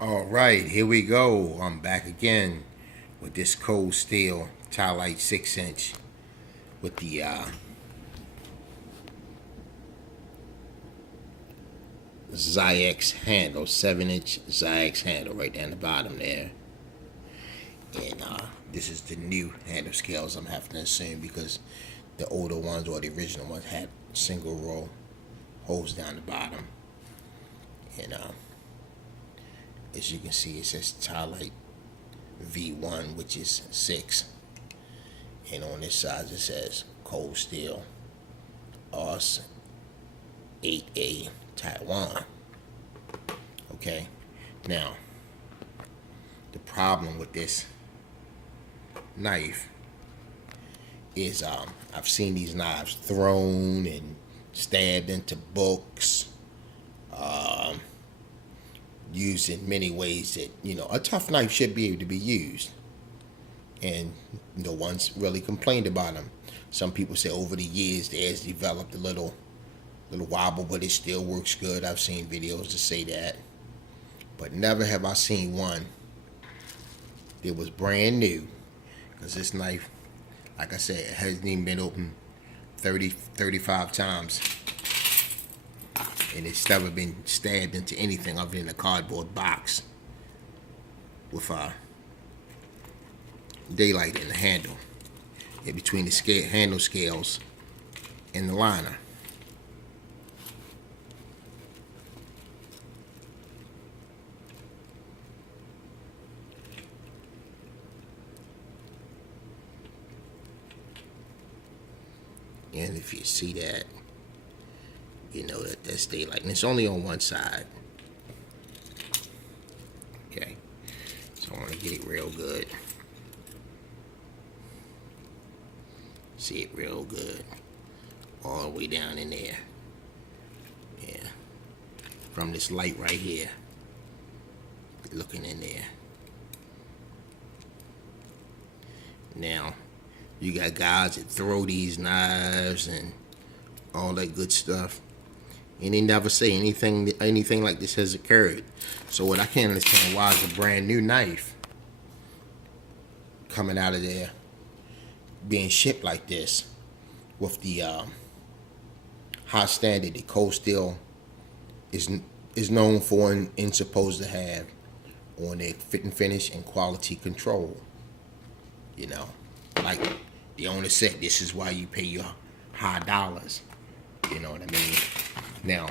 All right, here we go. I'm back again with this cold steel Ti Lite 6-inch with the Zyx handle, 7-inch Zyx handle right down the bottom there. And this is the new handle scales, I'm having to assume, because the older ones or the original ones had single row holes down the bottom. And as you can see, it says Ti Lite V1, which is 6. And on this side it says cold steel OS 8A Taiwan. Okay, now the problem with this knife is I've seen these knives thrown and stabbed into books, used in many ways that a tough knife should be able to be used, and no one's really complained about them. Some people say over the years they has developed a little wobble, but it still works good. I've seen videos to say that, but never have I seen one that was brand new. Because this knife, like I said, it hasn't even been opened 35 times, and it's never been stabbed into anything other than a cardboard box with daylight in the handle, in between the handle scales and the liner. And if you see that, you know that's daylight, and it's only on one side. Okay, so I want to get it real good. See it real good, all the way down in there. Yeah, from this light right here, looking in there. Now, you got guys that throw these knives and all that good stuff, and they never say anything like this has occurred. So what I can't understand, why is a brand new knife coming out of there being shipped like this with the high standard that cold steel is known for and supposed to have on their fit and finish and quality control. Like the owner said, this is why you pay your high dollars. You know what I mean? Now,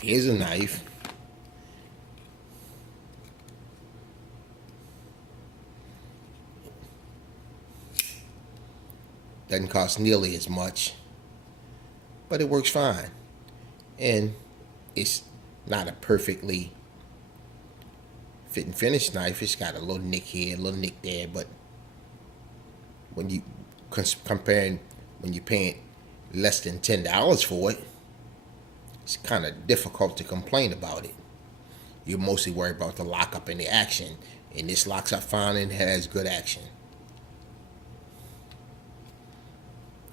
here's a knife. Doesn't cost nearly as much, but it works fine. And it's not a perfectly fit and finish knife. It's got a little nick here, a little nick there, but when you comparing, when you're paying less than $10 for it, it's kind of difficult to complain about it. You're mostly worried about the lockup and the action, and this locks up fine and has good action.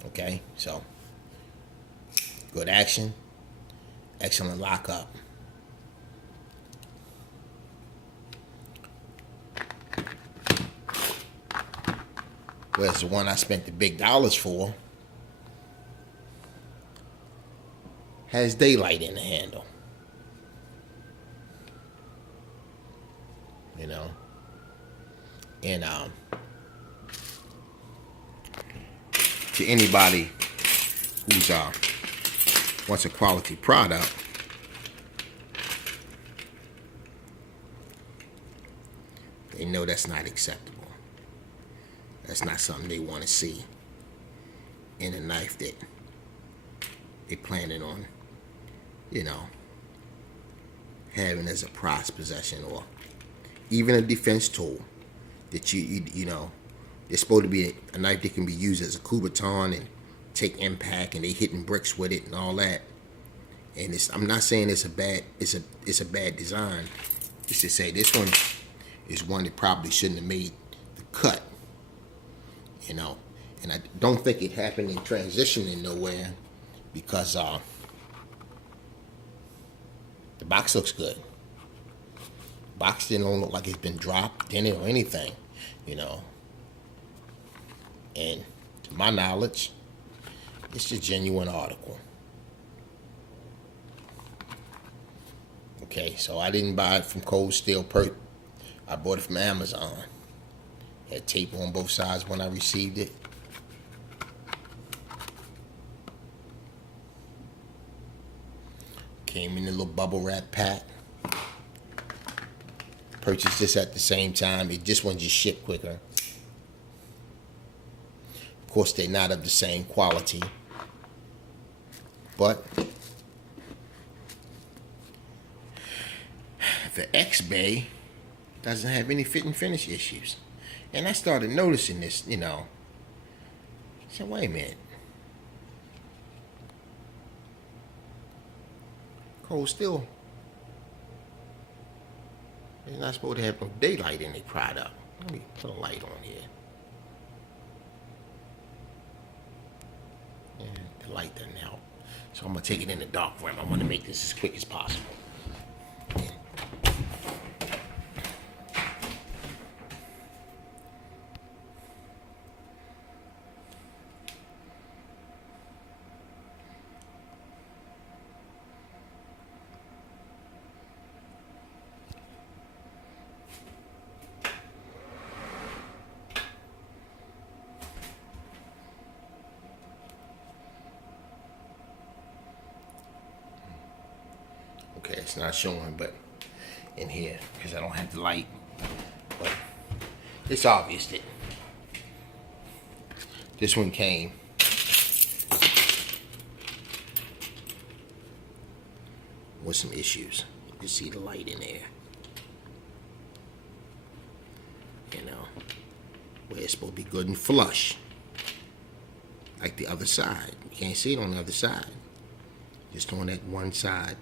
Okay, so good action, excellent lockup. Whereas the one I spent the big dollars for has daylight in the handle. And to anybody who's wants a quality product, they know that's not acceptable. That's not something they want to see in a knife that they planning on, having as a prized possession, or even a defense tool that it's supposed to be a knife that can be used as a Kubaton and take impact, and they hitting bricks with it and all that. And I'm not saying it's a bad design. Just to say this one is one that probably shouldn't have made the cut. And I don't think it happened in transitioning nowhere, because the box looks good. Box didn't look like it's been dropped in it or anything, you know. And to my knowledge, it's a genuine article. Okay, so I didn't buy it from Cold Steel I bought it from Amazon. Had tape on both sides when I received it. Came in a little bubble wrap pack. Purchased this at the same time. This one just shipped quicker. Of course, they're not of the same quality. But the X-Bay doesn't have any fit and finish issues. And I started noticing this, you know. I said, wait a minute. Cold Steel, they're not supposed to have no daylight in their product. Let me put a light on here. Yeah, the light doesn't help. So I'm going to take it in the dark room. I want to make this as quick as possible. Yeah. Okay, it's not showing, but in here, because I don't have the light. But it's obvious that this one came with some issues. You can see the light in there. You know, where it's supposed to be good and flush. Like the other side. You can't see it on the other side. Just on that one side.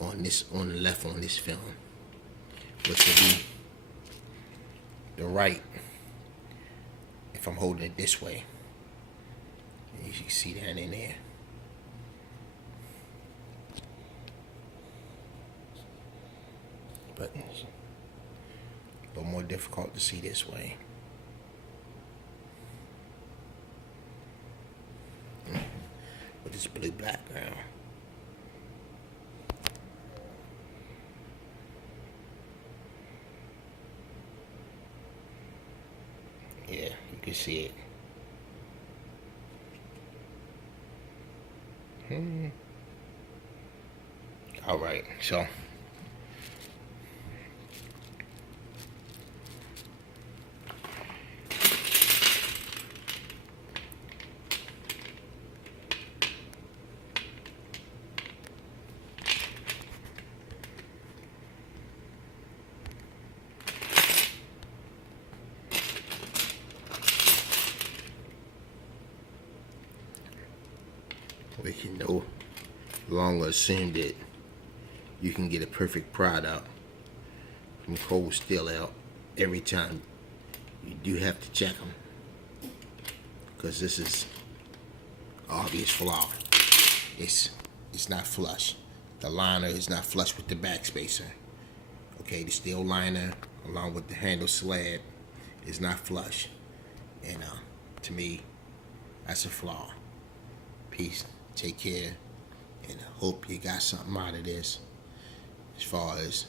On the left on this film, which will be the right if I'm holding it this way. And you can see that in there. But it's a little more difficult to see this way. With this blue background. Yeah, you can see it. All right, so we can no longer assume that you can get a perfect product from Cold Steel out every time. You do have to check them, because this is obvious flaw. It's not flush. The liner is not flush with the backspacer. Okay, the steel liner along with the handle slab is not flush, and to me, that's a flaw. Peace. Take care, and I hope you got something out of this as far as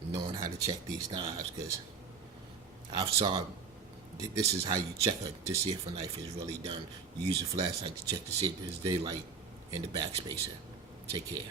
knowing how to check these knives, because I've saw this is how you check it to see if a knife is really done. You use a flashlight to check to see if there's daylight in the backspacer. Take care.